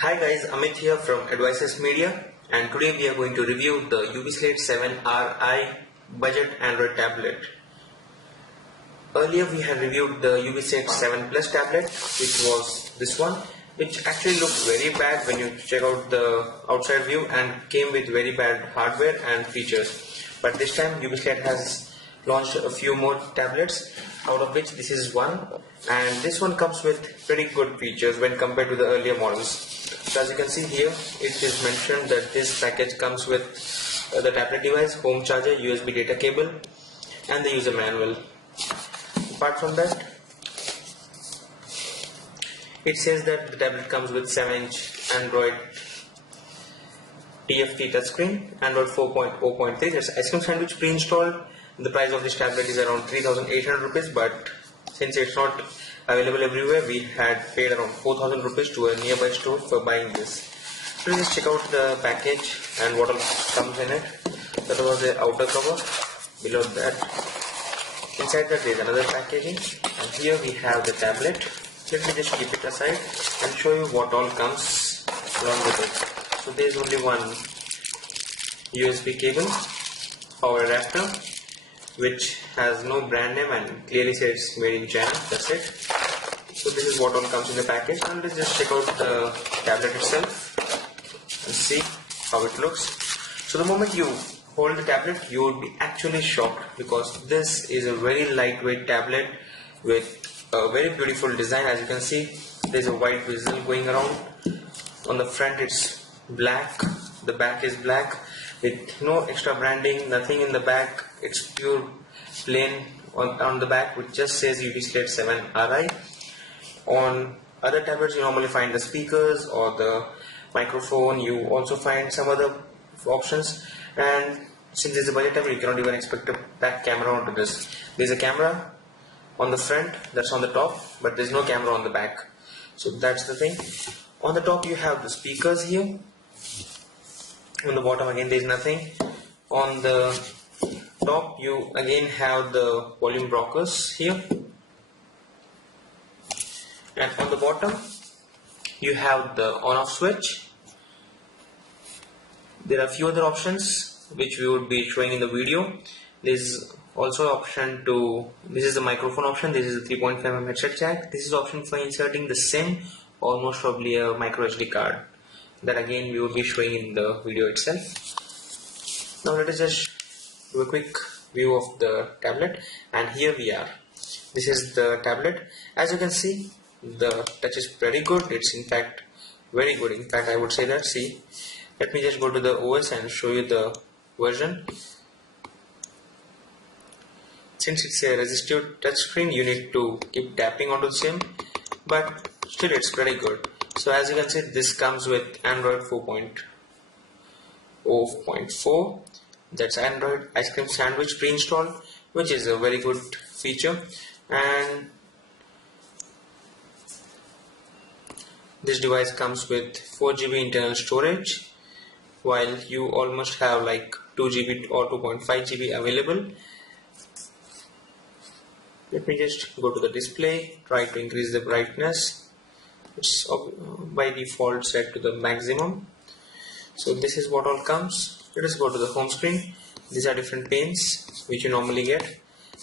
Hi guys, Amit here from Advices Media, and today we are going to review the UbiSlate 7Ri budget Android tablet. Earlier we had reviewed the UbiSlate 7 Plus tablet, which was this one, which actually looked very bad when you check out the outside view and came with very bad hardware and features. But this time UbiSlate has launched a few more tablets, out of which this is one, and this one comes with pretty good features when compared to the earlier models. So as you can see here, it is mentioned that this package comes with the tablet device, home charger, USB data cable, and the user manual. Apart from that, it says that the tablet comes with 7-inch Android TFT touchscreen, Android 4.0.3, that's ice cream sandwich pre-installed. The price of this tablet is around 3,800 rupees, but since it's not available everywhere, we had paid around 4,000 rupees to a nearby store for buying this. So let's check out the package and what all comes in it. That was the outer cover. Below that, inside that there is another packaging, and here we have the tablet. Let me just keep it aside and show you what all comes along with it. So there is only one USB cable, power adapter, which has no brand name and clearly says made in China. That's it. So this is what all comes in the package, and let's just check out the tablet itself and see how it looks. So the moment you hold the tablet, you would be actually shocked, because this is a very lightweight tablet with a very beautiful design. As you can see, there's a white bezel going around. On the front it's black, the back is black with no extra branding, nothing in the back. It's pure plain on the back, which just says UbiSlate 7Ri. On other tablets you normally find the speakers or the microphone. You also find some other options, and since it's a budget tablet, you cannot even expect a back camera onto this. There's a camera on the front that's on the top, but there's no camera on the back. So that's the thing. On the top you have the speakers here. On the bottom again there is nothing. On the top you again have the volume rockers here, and on the bottom you have the on-off switch. There are a few other options which we would be showing in the video. There's also option to, this is the microphone option, this is the 3.5mm headset jack, this is option for inserting the SIM or most probably a micro SD card. That again we will be showing in the video itself. Now let us just do a quick view of the tablet, and here we are. This is the tablet. As you can see, the touch is pretty good. It's in fact very good. In fact, I would say that. See, let me just go to the OS and show you the version. Since it's a resistive touchscreen, you need to keep tapping onto the SIM, but still it's pretty good. So as you can see, this comes with Android 4.0.4. that's Android ice cream sandwich pre-installed, which is a very good feature. And this device comes with 4 GB internal storage, while you almost have like 2 GB or 2.5 GB available. Let me just go to the display, try to increase the brightness. It's by default set to the maximum. So this is what all comes. Let us go to the home screen. These are different panes which you normally get.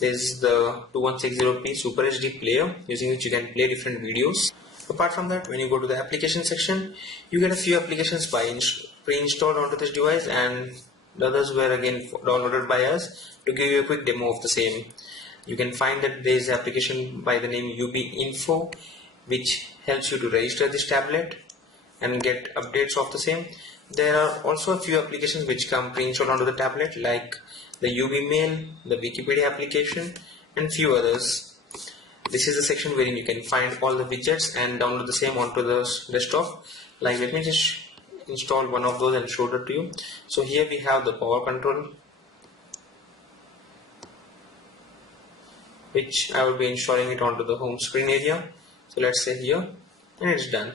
There's the 2160p Super HD player, using which you can play different videos. Apart from that, when you go to the application section, you get a few applications pre-installed onto this device, and the others were again downloaded by us to give you a quick demo of the same. You can find that there is an application by the name UbiInfo, which helps you to register this tablet and get updates of the same. There are also a few applications which come pre-installed onto the tablet, like the UbiMail, the Wikipedia application, and few others. This is the section wherein you can find all the widgets and download the same onto the desktop. Like, let me just install one of those and show it to you. So here we have the power control, which I will be installing it onto the home screen area. So let's say here, and it's done.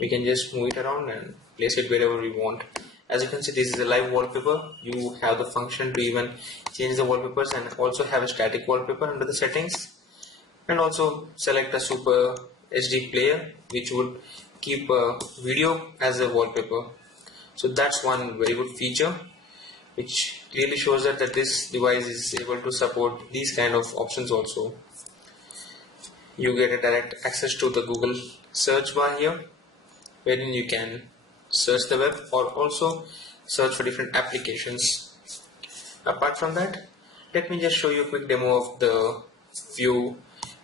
We can just move it around and place it wherever we want. As you can see, this is a live wallpaper. You have the function to even change the wallpapers, and also have a static wallpaper under the settings, and also select a Super HD player, which would keep a video as a wallpaper. So that's one very good feature which clearly shows that this device is able to support these kind of options also. You get a direct access to the Google search bar here, wherein you can search the web or also search for different applications. Apart from that, let me just show you a quick demo of the few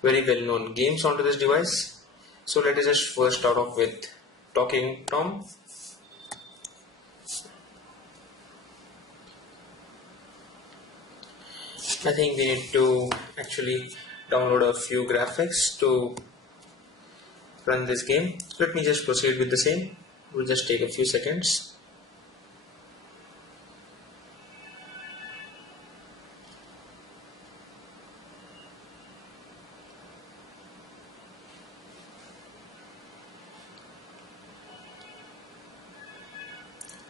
very well known games onto this device. So let us just first start off with Talking Tom. I think we need to actually download a few graphics to run this game. Let me just proceed with the same. It will just take a few seconds.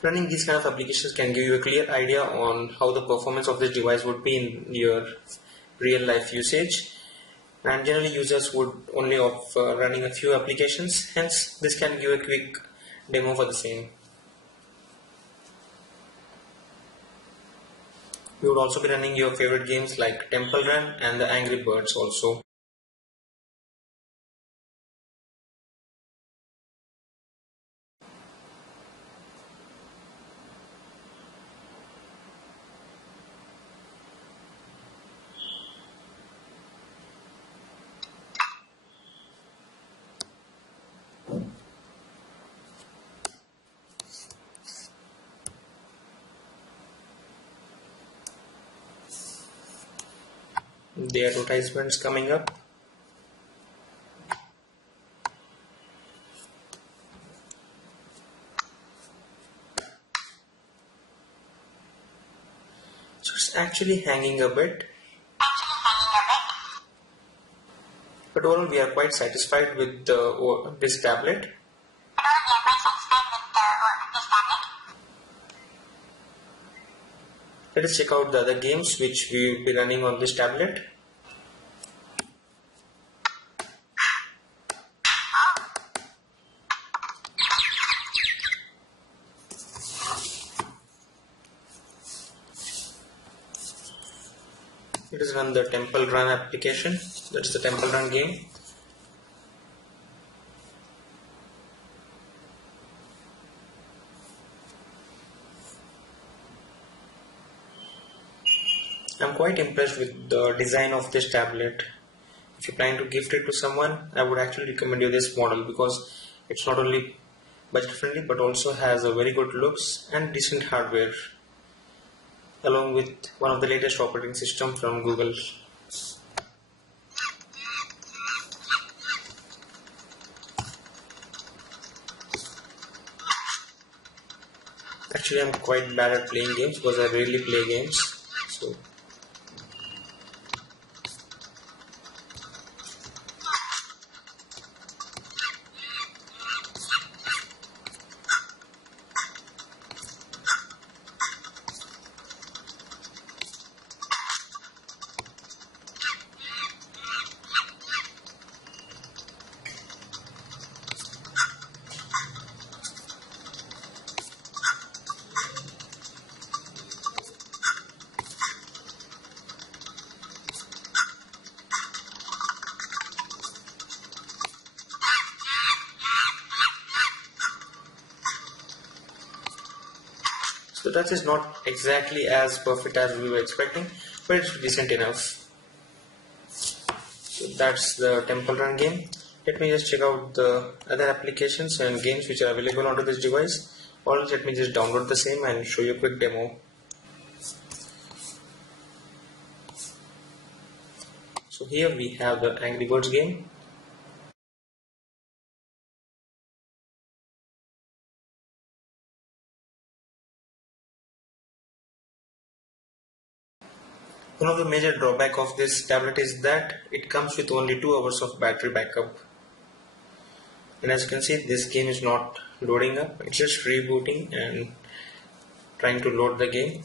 Running these kind of applications can give you a clear idea on how the performance of this device would be in your real life usage, and generally users would only opt for running a few applications, hence this can give a quick demo for the same. You would also be running your favorite games like Temple Run and the Angry Birds also. The advertisements coming up. So it's actually hanging a bit. But overall we are quite satisfied with this tablet. Let us check out the other games which we will be running on this tablet. Let us run the Temple Run application. That's the Temple Run game. I'm quite impressed with the design of this tablet. If you're planning to gift it to someone, I would actually recommend you this model because it's not only budget friendly but also has a very good looks and decent hardware, along with one of the latest operating system from Google. Actually, I'm quite bad at playing games because I rarely play games. So So that is not exactly as perfect as we were expecting, but it's decent enough. So that's the Temple Run game. Let me just check out the other applications and games which are available onto this device. Or let me just download the same and show you a quick demo. So here we have the Angry Birds game. One of the major drawback of this tablet is that it comes with only 2 hours of battery backup. And as you can see, this game is not loading up, it's just rebooting and trying to load the game,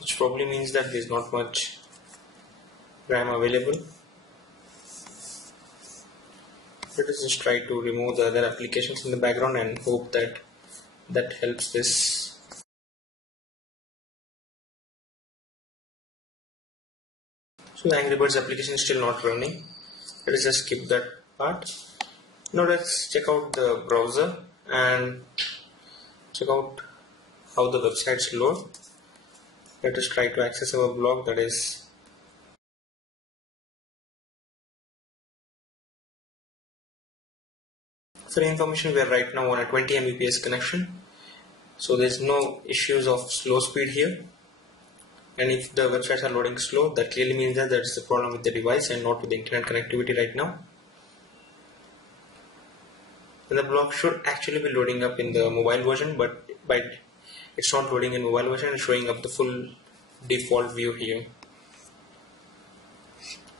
which probably means that there is not much RAM available. Let us just try to remove the other applications in the background and hope that that helps this. So the Angry Birds application is still not running. Let us just skip that part. Now let's check out the browser and check out how the websites load. Let us try to access our blog, that is for information. We are right now on a 20 Mbps connection, so there's no issues of slow speed here. And if the websites are loading slow, that clearly means that there's a problem with the device and not with the internet connectivity right now. And the blog should actually be loading up in the mobile version, but it's not loading in mobile version and showing up the full default view here.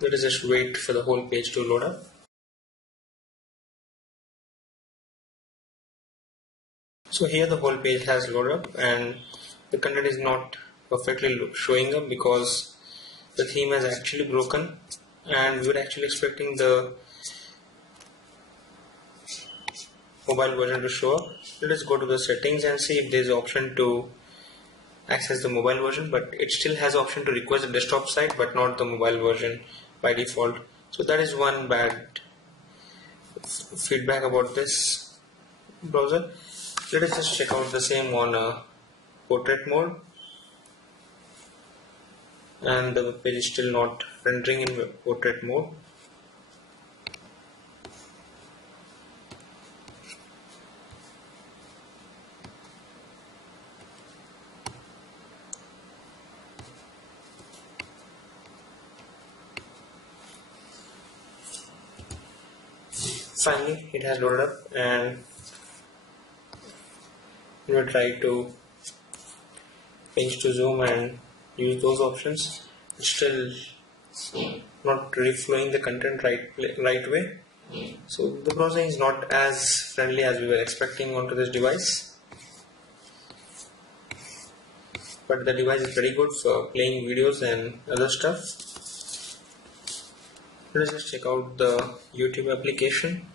Let us just wait for the whole page to load up. So here the whole page has loaded up and the content is not perfectly showing up because the theme has actually broken, and we were actually expecting the mobile version to show up. Let us go to the settings and see if there is an option to access the mobile version, but it still has option to request the desktop site but not the mobile version by default. So that is one bad feedback about this browser. Let us just check out the same on portrait mode, and the page is still not rendering in portrait mode. Finally, it has loaded up, and we will try to pinch to zoom and use those options. It's still not really flowing the content right way. So the browser is not as friendly as we were expecting onto this device, but the device is very good for playing videos and other stuff. Let's just check out the YouTube application.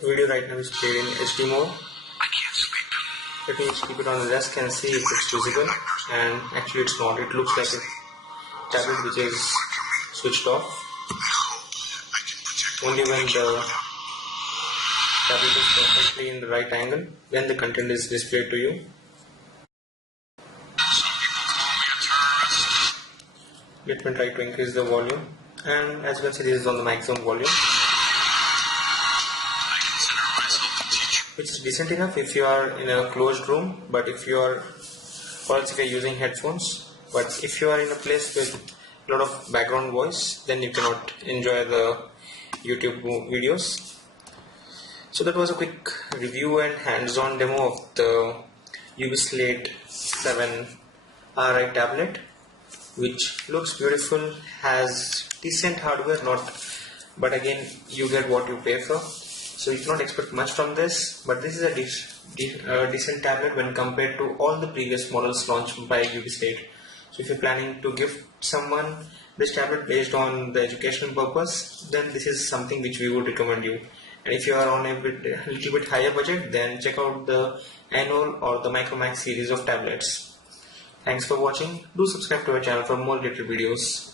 The video right now is played in HD mode. Let me just keep it on the desk and see if it's visible, and actually it's not. It looks like a tablet which is switched off. Only when the tablet is perfectly in the right angle, then the content is displayed to you. Let me try to increase the volume, and as you can see, this is on the maximum volume, which is decent enough if you are in a closed room, but if you are, or else if you are using headphones. But if you are in a place with a lot of background voice, then you cannot enjoy the YouTube videos. So that was a quick review and hands-on demo of the UbiSlate 7Ri tablet, which looks beautiful, has decent hardware, but again you get what you pay for. So you cannot expect much from this, but this is a decent tablet when compared to all the previous models launched by UbiSlate. So if you're planning to gift someone this tablet based on the educational purpose, then this is something which we would recommend you. And if you are on a little bit higher budget, then check out the Annual or the Micromax series of tablets. Thanks for watching. Do subscribe to our channel for more related videos.